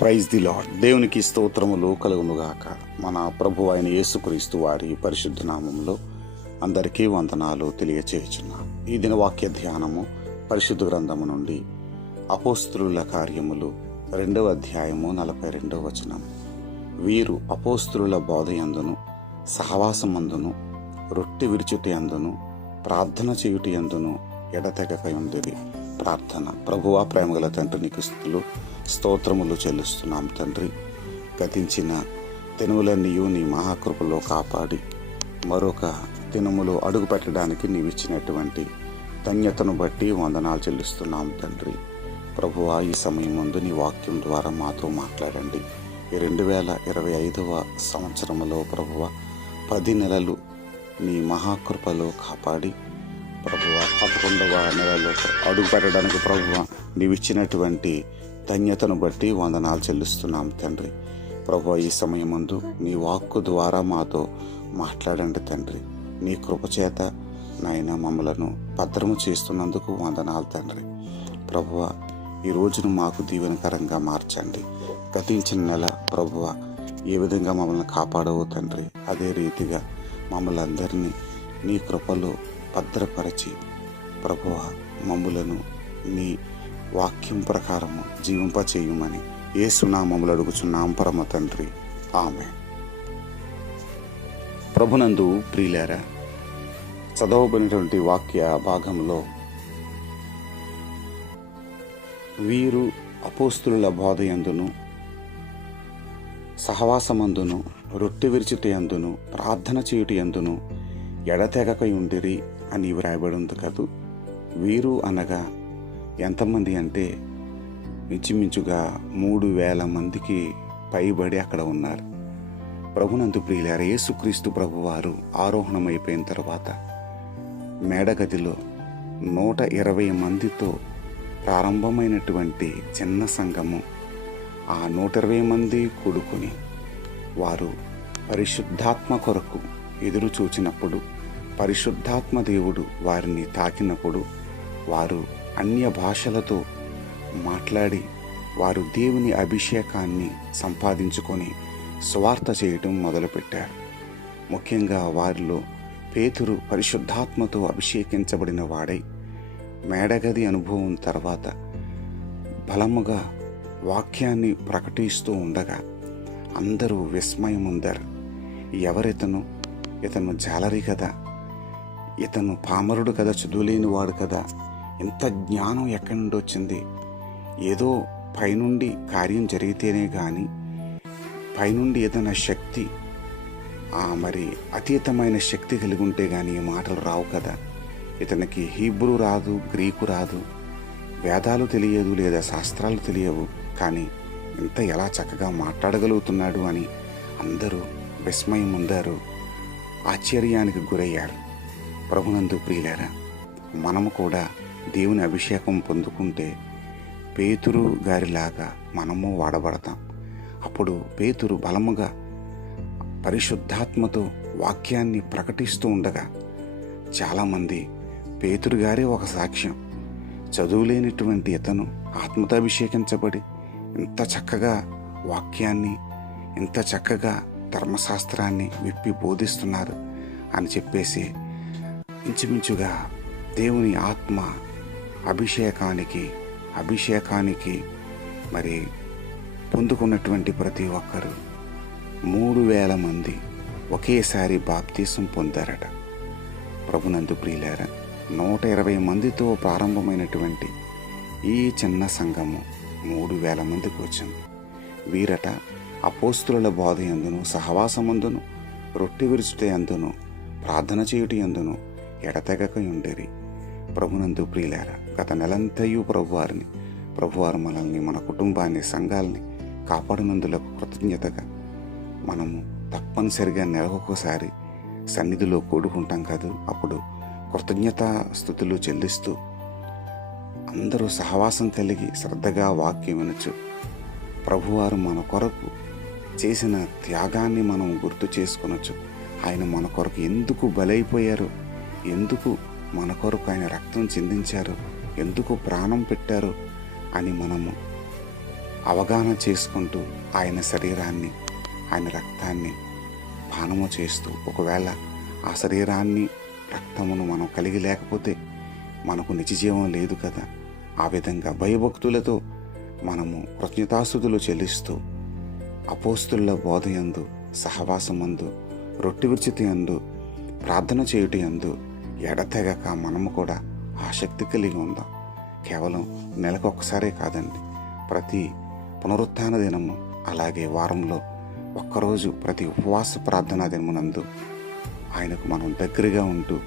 Praise the lord దేవునికి స్తోత్రములు కలుగునుగాక. మన ప్రభు అయిన యేసుక్రీస్తు వారి పరిశుద్ధ నామంలో అందరికీ వందనాలు తెలియచేయుచున్నా. ఈ దిన వాక్య ధ్యానము పరిశుద్ధ గ్రంథము నుండి అపోస్తులుల కార్యములు రెండవ అధ్యాయము నలభై రెండవ వచనం. వీరు అపోస్తులుల బోధయందును సహవాసమందును రొట్టె విరుచుటి అందును ప్రార్థన చేయుటి అందును ఉంది ప్రార్థన. ప్రభువా ప్రేమగల తండ్రి నీకు స్థుతులు స్తోత్రములు చెల్లిస్తున్నాం తండ్రి. గతించిన తెనువులన్నీయు నీ మహాకృపలో కాపాడి మరొక దినములు అడుగు పెట్టడానికి నీవిచ్చినటువంటి ధన్యతను బట్టి వందనాలు చెల్లిస్తున్నాం తండ్రి. ప్రభువా ఈ సమయం ముందు నీ వాక్యం ద్వారా మాతో మాట్లాడండి. ఈ రెండు వేల ఇరవై ఐదవ సంవత్సరములో ప్రభువ పది నెలలు నీ మహాకృపలో కాపాడి ప్రభువ పదకొండవ నెలలో అడుగు పెట్టడానికి ప్రభువ నీవిచ్చినటువంటి ధన్యతను బట్టి వందనాలు చెల్లిస్తున్నాం తండ్రి. ప్రభు ఈ సమయం ముందు నీ వాక్కు ద్వారా మాతో మాట్లాడండి తండ్రి. నీ కృపచేత నాయన మమ్మలను భద్రము చేస్తున్నందుకు వందనాలు తండ్రి. ప్రభువ ఈ రోజును మాకు దీవెనకరంగా మార్చండి. గతించిన నెల ప్రభువ ఏ విధంగా మమ్మల్ని కాపాడవు తండ్రి. అదే రీతిగా మమ్మల్ని అందరినీ నీ కృపలో భద్రపరచి ప్రభువ మమ్ములను నీ వాక్యం ప్రకారము జీవింపచేయమని ఏ సునామములు అడుగుచున్నాం. పరమ తండ్రి. ఆమె ప్రభునందు ప్రియులారా చదవబడినటువంటి వాక్య భాగంలో వీరు అపోస్తుల బోధయందును సహవాసమందును రొట్టె విరిచిటి అందును ప్రార్థన చేయుటి అందును ఎడతెగక ఉండిరి. అని వ్రాయబడింది కాదు. వీరు అనగా ఎంతమంది అంటే ఇంచుమించుగా మూడు వేల మందికి పైబడి అక్కడ ఉన్నారు. ప్రభునందు ప్రియులారు యేసుక్రీస్తు ప్రభువారు ఆరోహణమైపోయిన తర్వాత మేడగదిలో నూట ఇరవై మందితో ప్రారంభమైనటువంటి చిన్న సంఘము ఆ నూట ఇరవై మంది కూడుకుని వారు పరిశుద్ధాత్మ కొరకు ఎదురు చూచినప్పుడు పరిశుద్ధాత్మ దేవుడు వారిని తాకినప్పుడు వారు అన్య భాషలతో మాట్లాడి వారు దేవుని అభిషేకాన్ని సంపాదించుకొని స్వార్థ చేయటం మొదలుపెట్టారు. ముఖ్యంగా వారిలో పేతురు పరిశుద్ధాత్మతో అభిషేకించబడిన వాడై మేడగది అనుభవం తర్వాత బలముగా వాక్యాన్ని ప్రకటిస్తూ ఉండగా అందరూ విస్మయముందరు. ఎవరితను? ఇతను జాలరి కదా. ఇతను పామరుడు కదా చదువులేని వాడు కదా. ఇంత జ్ఞానం ఎక్కడి నుండి వచ్చింది? ఏదో పైనుండి కార్యం జరిగితేనే కానీ పైనుండి ఏదైనా శక్తి ఆ మరి అతీతమైన శక్తి కలిగి ఉంటే కానీ ఈ మాటలు రావు కదా. ఇతనికి హీబ్రూ రాదు గ్రీకు రాదు. వేదాలు తెలియదు లేదా శాస్త్రాలు తెలియవు. కానీ ఇంత ఎలా చక్కగా మాట్లాడగలుగుతున్నాడు అని అందరూ విస్మయం ఉందారు. ఆశ్చర్యానికి గురయ్యారు. ప్రభునందు ప్రియులారా మనము కూడా దేవుని అభిషేకం పొందుకుంటే పేతురు గారిలాగా మనము వాడబడతాం. అప్పుడు పేతురు బలముగా పరిశుద్ధాత్మతో వాక్యాన్ని ప్రకటిస్తూ ఉండగా చాలామంది పేతురు గారే ఒక సాక్ష్యం. చదువులేనిటువంటి ఇతను ఆత్మతాభిషేకించబడి ఇంత చక్కగా వాక్యాన్ని ఇంత చక్కగా ధర్మశాస్త్రాన్ని విప్పి బోధిస్తున్నారు అని చెప్పేసి ఇంచుమించుగా దేవుని ఆత్మ అభిషేకానికి అభిషేకానికి మరి పొందుకున్నటువంటి ప్రతి ఒక్కరు మూడు వేల మంది ఒకేసారి బాప్తీసం పొందారట. ప్రభునందు ప్రియులారా నూట ఇరవై మందితో ప్రారంభమైనటువంటి ఈ చిన్న సంఘము మూడు వేల మందికి వచ్చింది. వీరట అపోస్తుల బోధ ఎందును సహవాసమందును రొట్టె విరుచుట ఎందును ప్రార్థన చేయుటి ఎందును ఎడతెగక ఉండేరి ప్రభునందు ప్రియులారా గత నెలంతయు ప్రభువారిని ప్రభువారు మనల్ని మన కుటుంబాన్ని సంఘాలని కాపాడినందులకు కృతజ్ఞతగా మనము తప్పనిసరిగా నెలకొకసారి సన్నిధిలో కూడుకుంటాం కాదు? అప్పుడు కృతజ్ఞతా స్థుతులు చెల్లిస్తూ అందరూ సహవాసం కలిగి శ్రద్ధగా వాక్యం వినొచ్చు. ప్రభువారు మన కొరకు చేసిన త్యాగాన్ని మనం గుర్తు చేసుకునొచ్చు. ఆయన మన కొరకు ఎందుకు బలైపోయారు? ఎందుకు మన కొరకు ఆయన రక్తం చిందించారు? ఎందుకు ప్రాణం పెట్టారు? అని మనము అవగాహన చేసుకుంటూ ఆయన శరీరాన్ని ఆయన రక్తాన్ని పానము చేస్తూ ఒకవేళ ఆ శరీరాన్ని రక్తమును మనం కలిగి లేకపోతే మనకు నిజజీవం లేదు కదా. ఆ విధంగా భయభక్తులతో మనము కృతజ్ఞతాస్థుతులు చెల్లిస్తూ అపోస్తుల బోధయందు సహవాసమందు రొట్టి విడిచితి ప్రార్థన చేయుటి అందు ఎడతెగక మనము కూడా ఆసక్తి కలిగి ఉందాం. కేవలం నెలకు ఒక్కసారే కాదండి ప్రతి పునరుత్థాన దినము అలాగే వారంలో ఒక్కరోజు ప్రతి ఉపవాస ప్రార్థనా దినమునందు ఆయనకు మనం దగ్గరగా ఉంటూ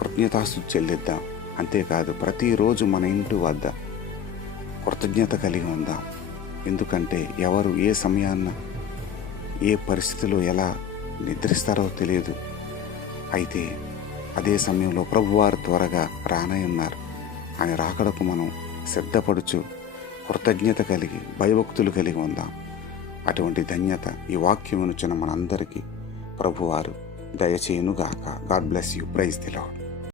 కృతజ్ఞతాస్తు చెల్లిద్దాం. అంతేకాదు ప్రతిరోజు మన ఇంటి వద్ద కృతజ్ఞత కలిగి ఉందాం. ఎందుకంటే ఎవరు ఏ సమయాన్న ఏ పరిస్థితిలో ఎలా నిద్రిస్తారో తెలియదు. అయితే అదే సమయంలో ప్రభువారు త్వరగా రానై ఉన్నారు ఆయన రాకడకు మనం సిద్ధపడుచు కృతజ్ఞత కలిగి భయభక్తులు కలిగి ఉందాం. అటువంటి ధన్యత ఈ వాక్యమును చిన్న మనందరికీ ప్రభువారు దయచేయునుగాక. God bless you. Praise the Lord